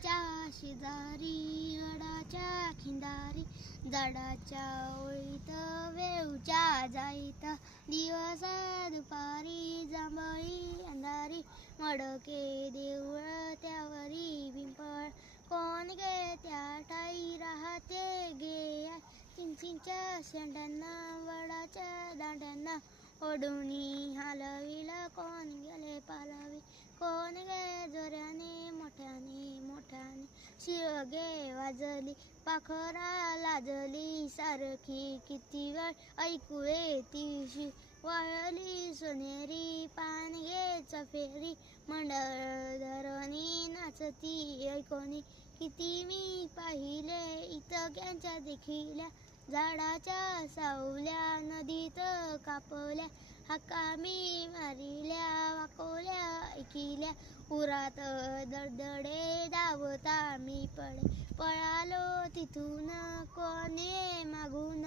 चिंचेच्या शेजारी वडाच्या खिंडारी झाडाच्या ओळीत वेऊच्या जाईत दिवस दुपारी जांभळी अंधारी मडके देऊळ त्यावरी पिंपळ कोण गे त्या ठाई राहते गे चिंचीच्या शेंड्यांना वडाच्या दांड्यांना ओढुनी हलविल कोण गेले पालवी कोण गे जोऱ्याने मोठ्याने शिवगे वाजली पाखरा लाजली सारखी किती वेळ ऐकू येतीशी वाळली सोनेरी पानगे चफेरी मंडळ धरणी नाचती ऐकोनी किती मी पाहिले इतक्यांच्या देखिल्या झाडाच्या सावल्या नदीत कापल्या हाका मी मारिल्या वाकोल्या ऐकिल्या उरात दडदडे धावता मी पळालो तिथून कोणे मागून